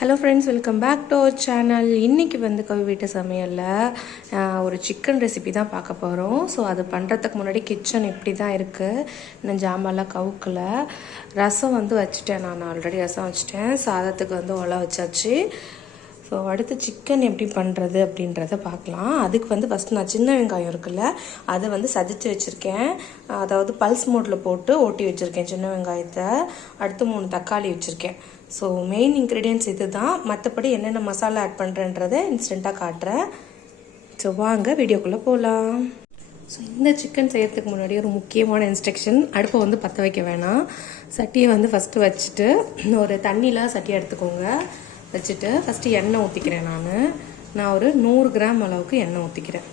Hello friends welcome back to our channel இன்றைக்கி வந்து கவி வீட்டு சமையலில் ஒரு சிக்கன் ரெசிபி தான் பார்க்க போகிறோம் ஸோ அது பண்ணுறதுக்கு முன்னாடி கிச்சன் இப்படி தான் இருக்குது இன்னும் ஜாமான்லாம் கவுக்கல. ரசம் வந்து வச்சுட்டேன். நான் ஆல்ரெடி ரசம் வச்சுட்டேன். சாதத்துக்கு வந்து ஒலை வச்சாச்சு. ஸோ அடுத்து சிக்கன் எப்படி பண்ணுறது அப்படின்றத பார்க்கலாம். அதுக்கு வந்து ஃபஸ்ட் நான் சின்ன வெங்காயம் இருக்குல்ல அதை வந்து சதிச்சு வச்சுருக்கேன். அதாவது பல்ஸ் மோட்டில் போட்டு ஓட்டி வச்சுருக்கேன் சின்ன வெங்காயத்தை. அடுத்து மூணு தக்காளி வச்சுருக்கேன். ஸோ மெயின் இன்க்ரீடியன்ஸ் இது தான் மற்றபடி என்னென்ன மசாலா ஆட் பண்ணுறேன்றதை இன்ஸ்டண்ட்டாக காட்டுறேன். ஸோ வாங்க வீடியோக்குள்ளே போகலாம் ஸோ இந்த சிக்கன் செய்யறதுக்கு முன்னாடி ஒரு முக்கியமான இன்ஸ்ட்ரக்ஷன் அடுப்பை வந்து பற்ற வைக்க வேணாம். சட்டியை வந்து ஃபஸ்ட்டு வச்சுட்டு ஒரு தண்ணியில் சட்டியை எடுத்துக்கோங்க. வச்சுட்டு ஃபஸ்ட்டு எண்ணெய் ஊற்றிக்கிறேன் நான். நான் ஒரு நூறு கிராம் அளவுக்கு எண்ணெய் ஊற்றிக்கிறேன்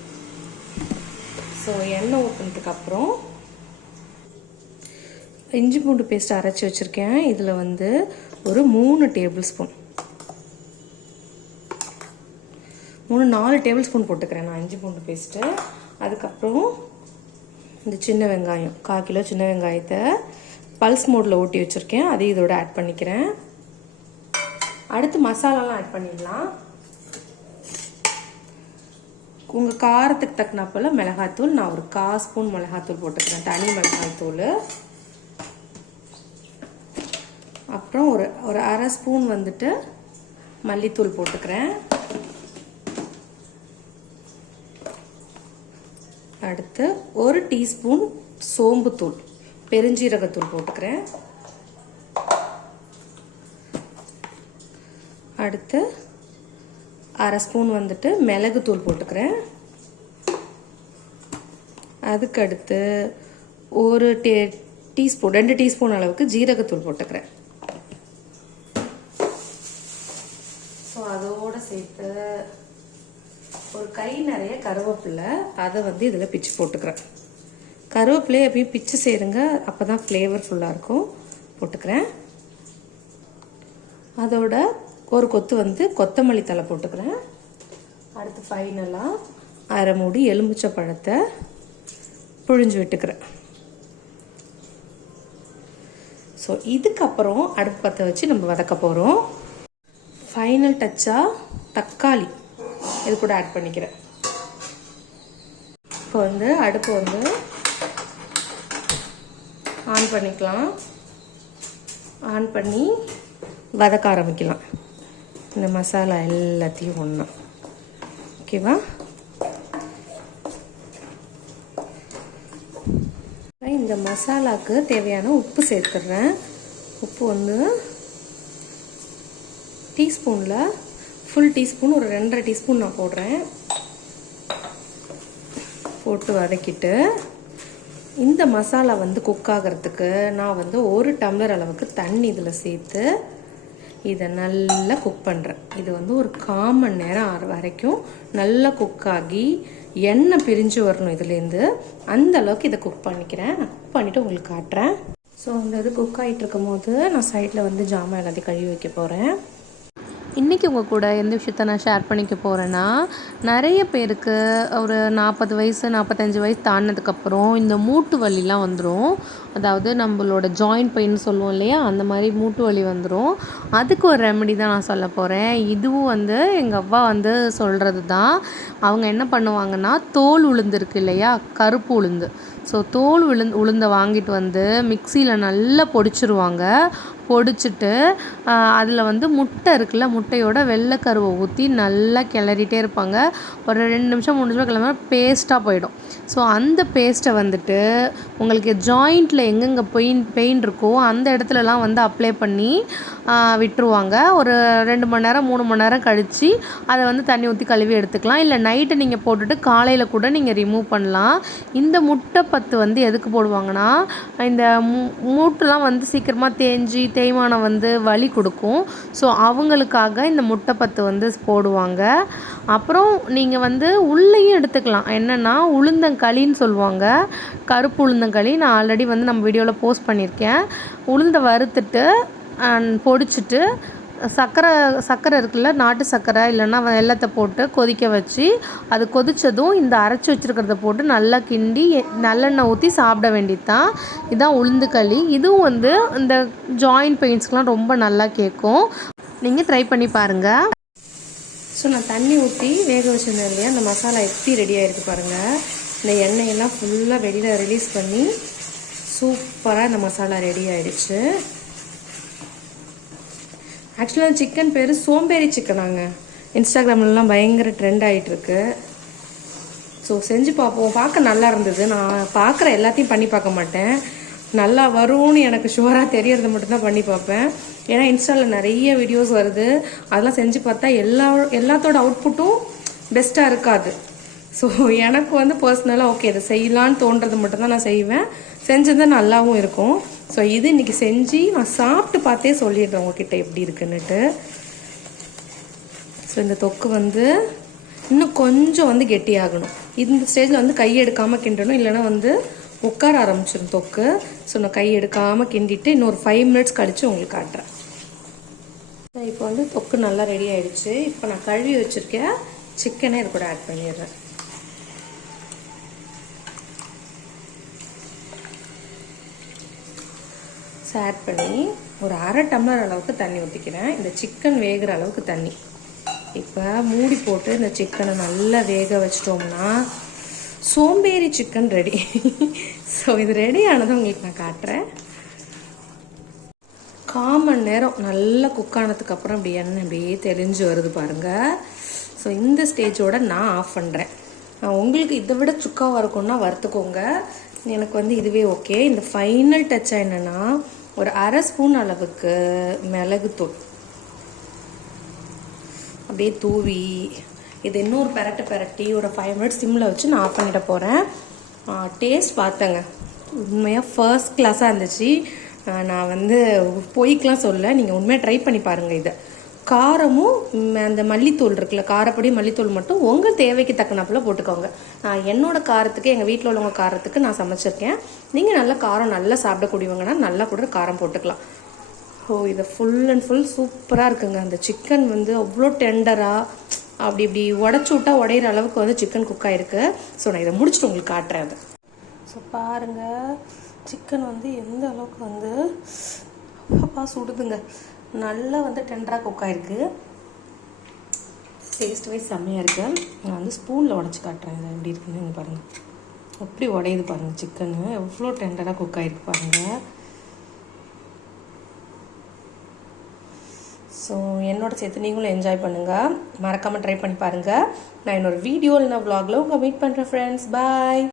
ஸோ எண்ணெய் ஊற்றினதுக்கப்புறம் இஞ்சி பூண்டு பேஸ்ட் அரைச்சி வச்சுருக்கேன். இதில் வந்து ஒரு மூணு டேபிள் ஸ்பூன் மூணு நாலு டேபிள் ஸ்பூன் போட்டுக்கிறேன் நான் இஞ்சி பூண்டு பேஸ்ட்டு அதுக்கப்புறம் இந்த சின்ன வெங்காயம் கால் கிலோ சின்ன வெங்காயத்தை பல்ஸ் மோடில் ஊட்டி வச்சுருக்கேன். அதையும் இதோட ஆட் பண்ணிக்கிறேன். அடுத்து மசாலாலாம் ஆட் பண்ணிடலாம். உங்கள் காரத்துக்கு தக்கனாப்பில் மிளகாத்தூள். நான் ஒரு கால் ஸ்பூன் மிளகாத்தூள் போட்டுக்கிறேன். தனி மிளகாத்தூள் அப்புறம் ஒரு ஒரு அரை ஸ்பூன் வந்துட்டு மல்லித்தூள் போட்டுக்கிறேன். அடுத்து ஒரு டீஸ்பூன் சோம்புத்தூள். பெருஞ்சீரகத்தூள் போட்டுக்கிறேன். அடுத்து அரை ஸ்பூன் வந்துட்டு மிளகுத்தூள் போட்டுக்கிறேன். அதுக்கடுத்து ஒரு டீ டீஸ்பூன் ரெண்டு டீஸ்பூன் அளவுக்கு ஜீரகத்தூள் போட்டுக்கிறேன். ஸோ அதோடு சேர்த்து ஒரு கை நிறைய கருவேப்பிலை அதை வந்து இதில் பிச்சு போட்டுக்கிறேன். கருவேப்பிலையை எப்பயும் பிச்சு சேருங்க அப்போ தான் ஃப்ளேவர்ஃபுல்லாக இருக்கும். போட்டுக்கிறேன். அதோட ஒரு கொத்து வந்து கொத்தமல்லி தலை போட்டுக்கிறேன். அடுத்து ஃபைனலாக அரை மூடி எலுமிச்சை பழத்தை புழிஞ்சு விட்டுக்கிறேன். ஸோ இதுக்கப்புறம் அடுப்பு பற்ற வச்சு நம்ம வதக்க போகிறோம் ஃபைனல் டச்சாக தக்காளி. இது கூட ஆட் பண்ணிக்கிறேன். இப்போ வந்து அடுப்பு வந்து ஆன் பண்ணிக்கலாம். ஆன் பண்ணி வதக்க ஆரம்பிக்கலாம். இந்த மசாலா எல்லாத்தையும் ஒன்றா ஓகேவா? இந்த மசாலாவுக்கு தேவையான உப்பு சேர்த்துடுறேன். உப்பு வந்து டீஸ்பூனில் ஃபுல் டீஸ்பூன் ஒரு ரெண்டரை டீஸ்பூன் நான் போடுறேன். போட்டு வதக்கிட்டு இந்த மசாலா வந்து குக் ஆகிறதுக்கு நான் வந்து ஒரு டம்ளர் அளவுக்கு தண்ணி இதில் சேர்த்து இதை நல்லா குக் பண்ணுறேன் இது வந்து ஒரு கால் மணி நேரம் ஆறு வரைக்கும் நல்லா குக் ஆகி எண்ணெய் பிரிஞ்சு வரணும் இதுலேருந்து. அந்த அளவுக்கு இதை குக் பண்ணிக்கிறேன். நான் குக் பண்ணிவிட்டு உங்களுக்கு காட்டுறேன். ஸோ அந்த இது குக் ஆகிட்டு இருக்கும் போது நான் சைடில் வந்து ஜாமான் எல்லாத்தையும் கழுவி வைக்க போகிறேன் இன்றைக்கி உங்கள் கூட எந்த விஷயத்த நான் ஷேர் பண்ணிக்க போகிறேன்னா நிறைய பேருக்கு ஒரு நாற்பது வயசு நாற்பத்தஞ்சு வயசு தாண்டினதுக்கப்புறம் இந்த மூட்டு வலிலாம் வந்துடும் அதாவது நம்மளோட ஜாயிண்ட் பெயின் சொல்லுவோம் இல்லையா? அந்த மாதிரி மூட்டு வலி வந்துடும் அதுக்கு ஒரு ரெமெடி தான் நான் சொல்ல போகிறேன் இதுவும் வந்து எங்கள் அவ்வா வந்து சொல்கிறது தான் அவங்க என்ன பண்ணுவாங்கன்னா தோல் உளுந்து இருக்குது இல்லையா? கருப்பு உளுந்து. ஸோ தோல் உளுந்து உளுந்தை வாங்கிட்டு வந்து மிக்சியில் நல்லா பொடிச்சிருவாங்க. பொடிச்சிட்டு அதில் வந்து முட்டை இருக்குல்ல முட்டையோட வெள்ளைக்கருவை ஊற்றி நல்லா கிளறிட்டே இருப்பாங்க. ஒரு ரெண்டு நிமிஷம் மூணு நிமிஷம் கிளம்ப பேஸ்ட்டாக போயிடும். ஸோ அந்த பேஸ்ட்டை வந்துட்டு உங்களுக்கு ஜாயிண்டில் எங்கெங்கே பெயின் பெயின் இருக்கோ அந்த இடத்துலலாம் வந்து அப்ளை பண்ணி விட்டுருவாங்க. ஒரு ரெண்டு மணி நேரம் மூணு மணி நேரம் கழித்து அதை வந்து தண்ணி ஊற்றி கழுவி எடுத்துக்கலாம். இல்லை நைட்டு நீங்கள் போட்டுட்டு காலையில் கூட நீங்கள் ரிமூவ் பண்ணலாம். இந்த முட்டை பத்து வந்து எதுக்கு போடுவாங்கன்னா இந்த மூ- மூட்டுலாம் வந்து சீக்கிரமாக தேஞ்சி தேய்மானம் வந்து வலி கொடுக்கும். ஸோ அவங்களுக்காக இந்த முட்டை பத்து வந்து போடுவாங்க. அப்புறம் நீங்கள் வந்து உள்ளேயும் எடுத்துக்கலாம். என்னென்னா உளுந்தங்களின்னு சொல்லுவாங்க. கருப்பு உளுந்தங்களி நான் ஆல்ரெடி வந்து நம்ம வீடியோவில் போஸ்ட் பண்ணியிருக்கேன். உளுந்தை வறுத்துட்டு பொடிச்சிட்டு சர்க்கரை சர்க்கரை இருக்குல்ல நாட்டு சர்க்கரை இல்லைன்னா வெள்ளத்தை போட்டு கொதிக்க வச்சு அது கொதித்ததும் இந்த அரைச்சி வச்சுருக்கிறத போட்டு நல்லா கிண்டி நல்லெண்ணெய் ஊற்றி சாப்பிட வேண்டியது தான் இதுதான் உளுந்து களி. இதுவும் வந்து இந்த ஜாயிண்ட் பெயின்ஸ்க்கெலாம் ரொம்ப நல்லா கேட்கும். நீங்கள் ட்ரை பண்ணி பாருங்கள் ஸோ நான் தண்ணி ஊற்றி வேக வச்சுருந்தேன் இல்லையா? அந்த மசாலா எப்படி ரெடி ஆகிருக்கு பாருங்கள் இந்த எண்ணெயெல்லாம் ஃபுல்லாக வெளியில் ரிலீஸ் பண்ணி சூப்பராக இந்த மசாலா ரெடி ஆயிடுச்சு. ஆக்சுவலாக சிக்கன் பேர் சோம்பேறி சிக்கனாங்க இன்ஸ்டாகிராம்லலாம் பயங்கர ட்ரெண்ட் ஆகிட்டுருக்கு ஸோ செஞ்சு பார்ப்போம் பார்க்க நல்லா இருந்தது. நான் பார்க்குற எல்லாத்தையும் பண்ணி பார்க்க மாட்டேன். நல்லா வரும்னு எனக்கு ஷுவராக தெரியறத மட்டும்தான் பண்ணி பார்ப்பேன். ஏன்னா இன்ஸ்டாவில் நிறைய வீடியோஸ் வருது. அதெல்லாம் செஞ்சு பார்த்தா எல்லா எல்லாத்தோட அவுட்புட்டும் பெஸ்ட்டாக இருக்காது. ஸோ எனக்கு வந்து பர்சனலாக ஓகே இதை செய்யலான்னு தோன்றது மட்டும்தான் நான் செய்வேன். செஞ்சது நல்லாவும் இருக்கும். ஸோ இது இன்னைக்கு செஞ்சு நான் சாப்பிட்டு பார்த்தே சொல்லிடுறேன் உங்ககிட்ட எப்படி இருக்குன்னுட்டு. ஸோ இந்த தொக்கு வந்து இன்னும் கொஞ்சம் வந்து கெட்டியாகணும். இந்த ஸ்டேஜில் வந்து கை எடுக்காமல் கிண்டணும். இல்லைன்னா வந்து உட்கார ஆரம்பிச்சிடும் தொக்கு. ஸோ நான் கை எடுக்காமல் கிண்டிட்டு இன்னொரு ஃபைவ் மினிட்ஸ் கழித்து உங்களுக்கு காட்டுறேன். இப்போ வந்து தொக்கு நல்லா ரெடி ஆகிடுச்சு இப்போ நான் கழுவி வச்சுருக்கேன் சிக்கனை இது கூட ஆட் பண்ணிடுறேன். ஸோ ஆட் பண்ணி ஒரு அரை டம்ளர் அளவுக்கு தண்ணி ஊற்றிக்கிறேன் இந்த சிக்கன் வேகிற அளவுக்கு தண்ணி. இப்போ மூடி போட்டு இந்த சிக்கனை நல்லா வேக வச்சிட்டோம்னா சோம்பேறி சிக்கன் ரெடி ஸோ இது ரெடி ஆனதை உங்களுக்கு நான் காட்டுறேன். காமன் நேரம் நல்லா குக் ஆனதுக்கு அப்புறம் இப்படி எண்ணெய் அப்படியே தெளிஞ்சு வருது பாருங்க. ஸோ இந்த ஸ்டேஜோட நான் ஆஃப் பண்ணுறேன் உங்களுக்கு இதை விட சுக்காவாக இருக்கும்னா வறுத்துக்கோங்க. எனக்கு வந்து இதுவே ஓகே இந்த ஃபைனல் டச்சாக என்னென்னா ஒரு அரை ஸ்பூன் அளவுக்கு மிளகுத்தூள் அப்படியே தூவி இது இன்னொரு பெரட்டை பெரட்டி ஒரு ஃபைவ் மினிட்ஸ் சிம்மில் வச்சு நான் ஆஃப் பண்ணிட போகிறேன் டேஸ்ட் பார்த்தேங்க. உண்மையாக ஃபர்ஸ்ட் கிளாஸாக இருந்துச்சு. நான் வந்து பொய்க்கெலாம் சொல்ல நீங்கள் உண்மையாக ட்ரை பண்ணி பாருங்கள் இதை. காரமும் அந்த மல்லித்தூள் இருக்குல்ல காரப்பொடி மல்லித்தூள் மட்டும் உங்கள் தேவைக்கு தக்கனாப்புல போட்டுக்கோங்க. நான் என்னோட காரத்துக்கு எங்கள் வீட்டில் உள்ளவங்க காரத்துக்கு நான் சமைச்சிருக்கேன். நீங்கள் நல்லா காரம் நல்லா சாப்பிடக்கூடியவங்கன்னா நல்லா கூட காரம் போட்டுக்கலாம். ஓ இது ஃபுல் அண்ட் ஃபுல் சூப்பராக இருக்குங்க. அந்த சிக்கன் வந்து அவ்வளோ டெண்டராக அப்படி இப்படி உடச்சி விட்டா உடையிற அளவுக்கு வந்து சிக்கன் குக் ஆகிருக்கு ஸோ நான் இதை முடிச்சுட்டு உங்களுக்கு காட்டுறேன் அது. ஸோ பாருங்கள் சிக்கன் வந்து எந்த அளவுக்கு வந்து அப்பா சுடுதுங்க. நல்லா வந்து டெண்டராக குக் ஆகிருக்கு டேஸ்ட் வைஸ் செம்மையாக இருக்கு. நான் வந்து ஸ்பூனில் உடச்சி காட்டுறேன். இது எப்படி இருக்குன்னு பாருங்கள் எப்படி உடையுது பாருங்கள் சிக்கனு எவ்வளோ டெண்டராக குக் ஆயிருக்கு பாருங்கள் ஸோ என்னோட சேர்த்து நீங்களும் என்ஜாய் பண்ணுங்கள் மறக்காமல் ட்ரை பண்ணி பாருங்கள் நான் இன்னொரு வீடியோ இல்லைனா vlogல உங்கள் மீட் பண்ணுறேன் ஃப்ரெண்ட்ஸ் பாய்